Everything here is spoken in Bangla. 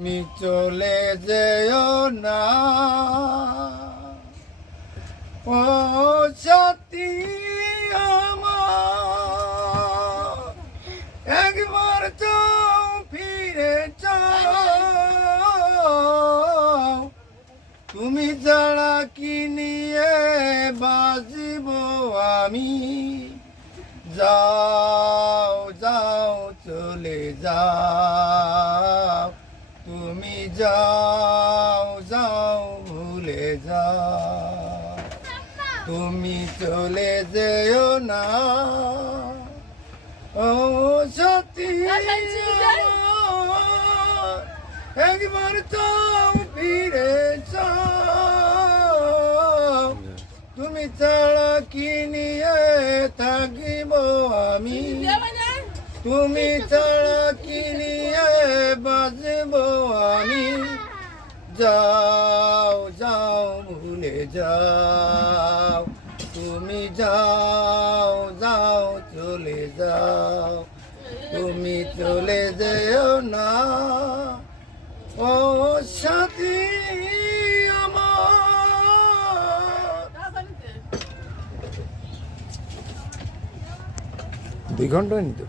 তুমি চলে যেও না ও সাথী আমার, একবার তো ফিরে যাও। তুমি ছাড়া কি নিয়ে বাঁচব আমি, যাও যাও চলে যাও। তুমি যাও যাও ভুলে যাও, তুমি চলে যেও না ও সাথী আমার, একবার তো ফিরে যাও। তুমি ছাড়া কি নিয়ে থাকিব আমি, তুমি ছাড়া কি নিয়ে বাঁচব আমি, যাও যাও ভুলে যাও। তুমি যাও যাও চলে যাও, তুমি চলে যেও না ও সাথী আমার। 2 ঘন্টা নিত।